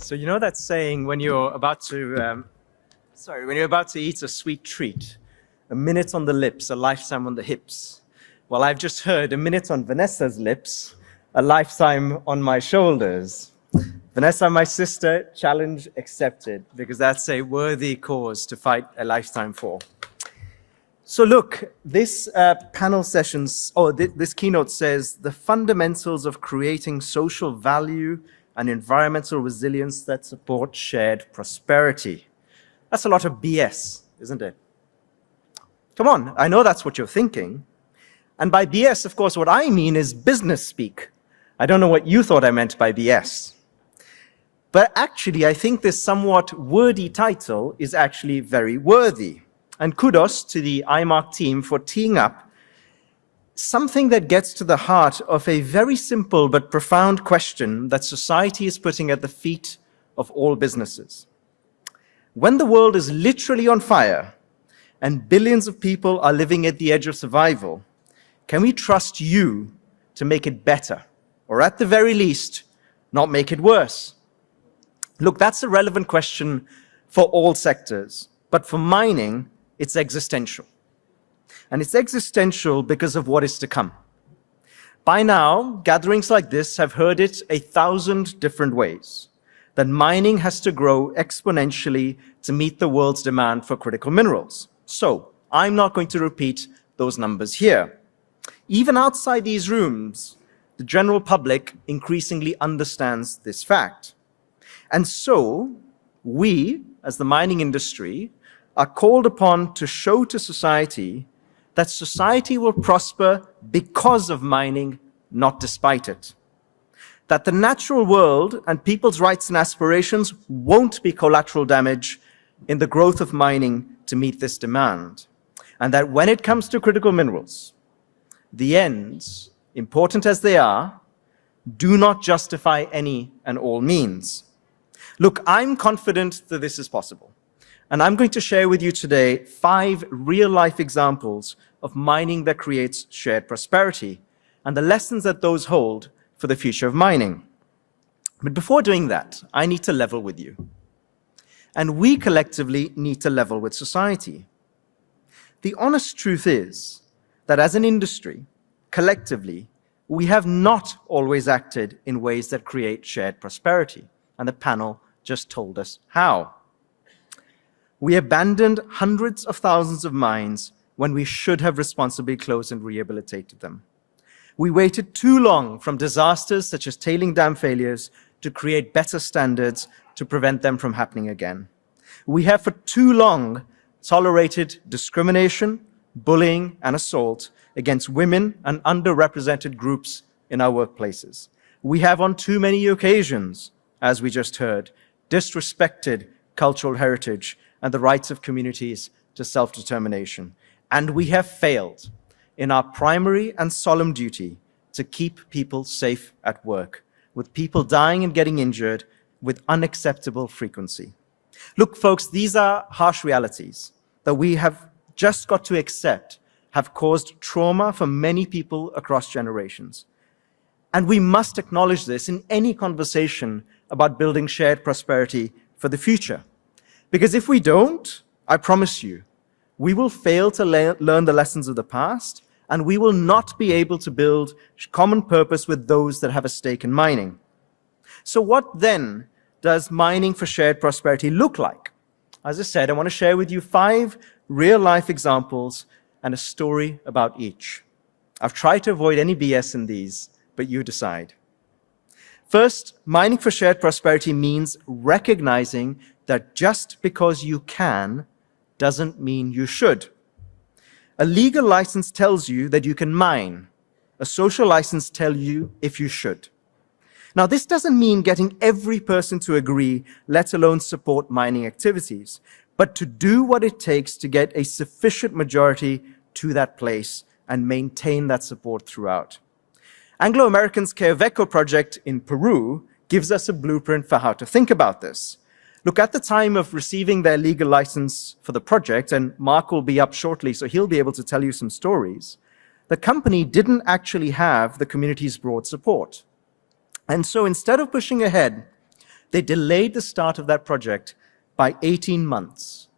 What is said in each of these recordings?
So you know that saying when you're about to, when you're about to eat a sweet treat, a minute on the lips, a lifetime on the hips. Well, I've just heard a minute on Vanessa's lips, a lifetime on my shoulders. Vanessa, my sister, challenge accepted, because that's a worthy cause to fight a lifetime for. So look, this panel sessions, this keynote says the fundamentals of creating social value and environmental resilience that support shared prosperity. That's a lot of BS, isn't it? Come on, I know that's what you're thinking. And by BS, of course, what I mean is business speak. I don't know what you thought I meant by BS. But actually, I think this somewhat wordy title is actually very worthy. And kudos to the IMARC team for teeing up something that gets to the heart of a very simple but profound question that society is putting at the feet of all businesses. When the world is literally on fire and billions of people are living at the edge of survival, can we trust you to make it better? Or at the very least, not make it worse? Look, that's a relevant question for all sectors, but for mining, it's existential. And it's existential because of what is to come. By now, gatherings like this have heard it 1,000 different ways, that mining has to grow exponentially to meet the world's demand for critical minerals. So I'm not going to repeat those numbers here. Even outside these rooms, the general public increasingly understands this fact. And so we, as the mining industry, are called upon to show to society that society will prosper because of mining, not despite it. That the natural world and people's rights and aspirations won't be collateral damage in the growth of mining to meet this demand. And that when it comes to critical minerals, the ends, important as they are, do not justify any and all means. Look, I'm confident that this is possible. And I'm going to share with you today 5 real-life examples of mining that creates shared prosperity and the lessons that those hold for the future of mining. But before doing that, I need to level with you. And we collectively need to level with society. The honest truth is that as an industry, collectively, we have not always acted in ways that create shared prosperity. And the panel just told us how. We abandoned hundreds of thousands of mines when we should have responsibly closed and rehabilitated them. We waited too long from disasters such as tailing dam failures to create better standards to prevent them from happening again. We have for too long tolerated discrimination, bullying, and assault against women and underrepresented groups in our workplaces. We have on too many occasions, as we just heard, disrespected cultural heritage and the rights of communities to self-determination. And we have failed in our primary and solemn duty to keep people safe at work, with people dying and getting injured with unacceptable frequency. Look, folks, these are harsh realities that we have just got to accept have caused trauma for many people across generations. And we must acknowledge this in any conversation about building shared prosperity for the future. Because if we don't, I promise you, we will fail to learn the lessons of the past, and we will not be able to build common purpose with those that have a stake in mining. So what then does mining for shared prosperity look like? As I said, I want to share with you 5 real-life examples and a story about each. I've tried to avoid any BS in these, but you decide. First, mining for shared prosperity means recognizing that just because you can doesn't mean you should. A legal license tells you that you can mine. A social license tells you if you should. Now, this doesn't mean getting every person to agree, let alone support mining activities, but to do what it takes to get a sufficient majority to that place and maintain that support throughout. Anglo-American's Quellaveco project in Peru gives us a blueprint for how to think about this. Look, at the time of receiving their legal license for the project, and Mark will be up shortly, so he'll be able to tell you some stories, the company didn't actually have the community's broad support. And so instead of pushing ahead They delayed the start of that project by 18 months.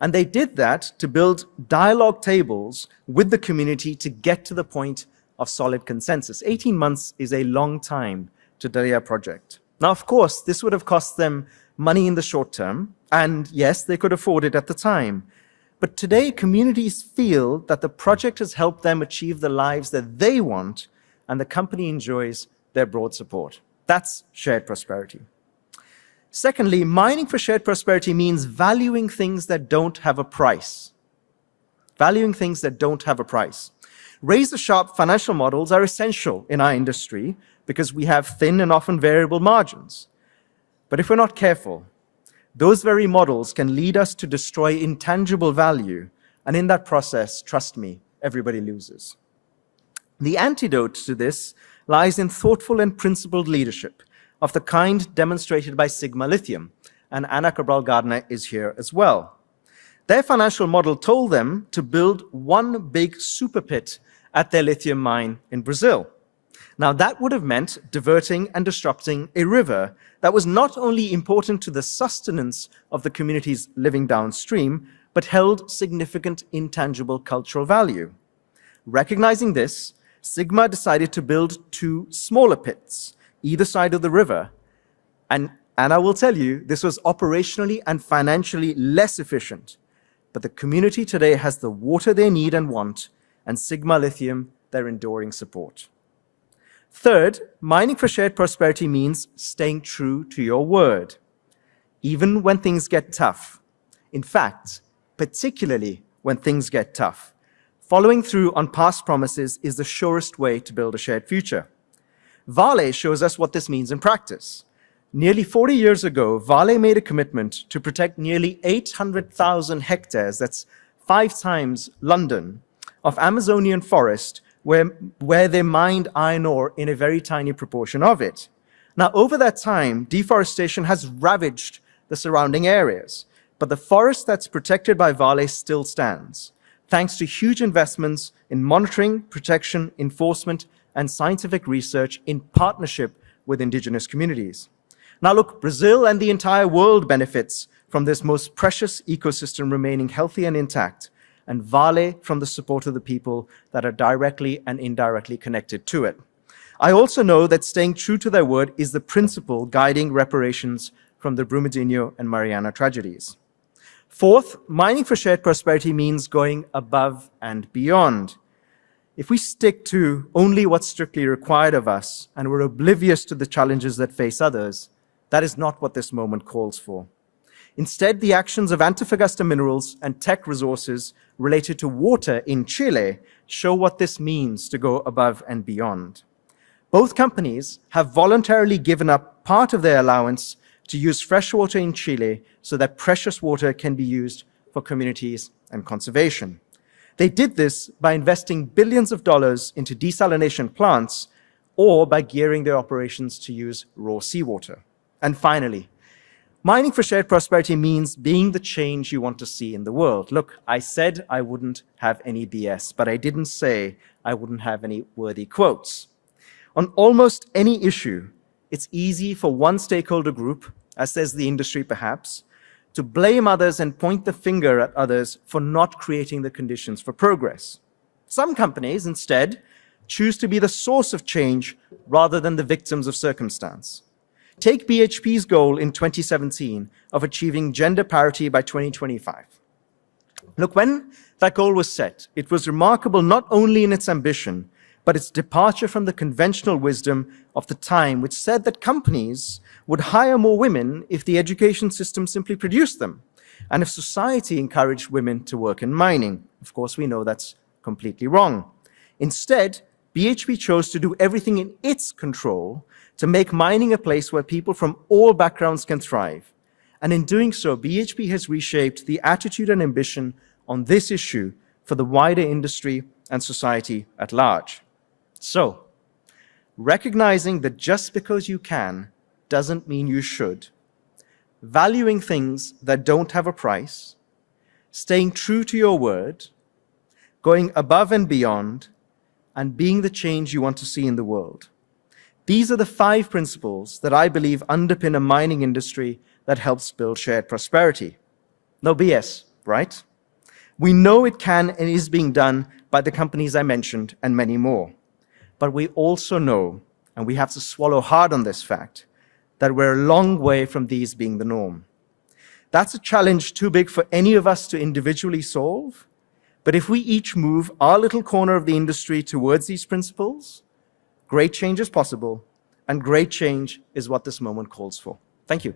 And they did that to build dialogue tables with the community to get to the point of solid consensus. 18 months is a long time to delay a project. Now, of course, this would have cost them money in the short term, and yes, they could afford it at the time. But today, communities feel that the project has helped them achieve the lives that they want, and the company enjoys their broad support. That's shared prosperity. Secondly, mining for shared prosperity means valuing things that don't have a price. Valuing things that don't have a price. Razor-sharp financial models are essential in our industry because we have thin and often variable margins. But if we're not careful, those very models can lead us to destroy intangible value, and in that process, trust me, everybody loses. The antidote to this lies in thoughtful and principled leadership of the kind demonstrated by Sigma Lithium, and Anna Cabral-Gardner is here as well. Their financial model told them to build one big super pit at their lithium mine in Brazil. Now, that would have meant diverting and disrupting a river that was not only important to the sustenance of the communities living downstream, but held significant intangible cultural value. Recognizing this, Sigma decided to build two smaller pits, either side of the river. And I will tell you, this was operationally and financially less efficient. But the community today has the water they need and want, and Sigma Lithium their enduring support. Third, mining for shared prosperity means staying true to your word, even when things get tough. In fact, particularly when things get tough. Following through on past promises is the surest way to build a shared future. Vale shows us what this means in practice. Nearly 40 years ago, Vale made a commitment to protect nearly 800,000 hectares, that's 5 times London, of Amazonian forest where they mined iron ore in a very tiny proportion of it. Now, over that time, deforestation has ravaged the surrounding areas, but the forest that's protected by Vale still stands, thanks to huge investments in monitoring, protection, enforcement, and scientific research in partnership with indigenous communities. Now look, Brazil and the entire world benefits from this most precious ecosystem remaining healthy and intact, and Vale from the support of the people that are directly and indirectly connected to it. I also know that staying true to their word is the principle guiding reparations from the Brumadinho and Mariana tragedies. Fourth, mining for shared prosperity means going above and beyond. If we stick to only what's strictly required of us and we're oblivious to the challenges that face others, that is not what this moment calls for. Instead, the actions of Antofagasta Minerals and Teck Resources related to water in Chile show what this means to go above and beyond. Both companies have voluntarily given up part of their allowance to use fresh water in Chile so that precious water can be used for communities and conservation. They did this by investing billions of dollars into desalination plants or by gearing their operations to use raw seawater. And finally, mining for shared prosperity means being the change you want to see in the world. Look, I said I wouldn't have any BS, but I didn't say I wouldn't have any worthy quotes. On almost any issue, it's easy for one stakeholder group, as says the industry perhaps, to blame others and point the finger at others for not creating the conditions for progress. Some companies, instead, choose to be the source of change rather than the victims of circumstance. Take BHP's goal in 2017 of achieving gender parity by 2025. Look, when that goal was set, it was remarkable not only in its ambition, but its departure from the conventional wisdom of the time, which said that companies would hire more women if the education system simply produced them, and if society encouraged women to work in mining. Of course, we know that's completely wrong. Instead, BHP chose to do everything in its control to make mining a place where people from all backgrounds can thrive. And in doing so, BHP has reshaped the attitude and ambition on this issue for the wider industry and society at large. So, recognizing that just because you can doesn't mean you should, valuing things that don't have a price, staying true to your word, going above and beyond, and being the change you want to see in the world. These are the 5 principles that I believe underpin a mining industry that helps build shared prosperity. No BS, right? We know it can and is being done by the companies I mentioned and many more. But we also know, and we have to swallow hard on this fact, that we're a long way from these being the norm. That's a challenge too big for any of us to individually solve. But if we each move our little corner of the industry towards these principles, great change is possible, and great change is what this moment calls for. Thank you.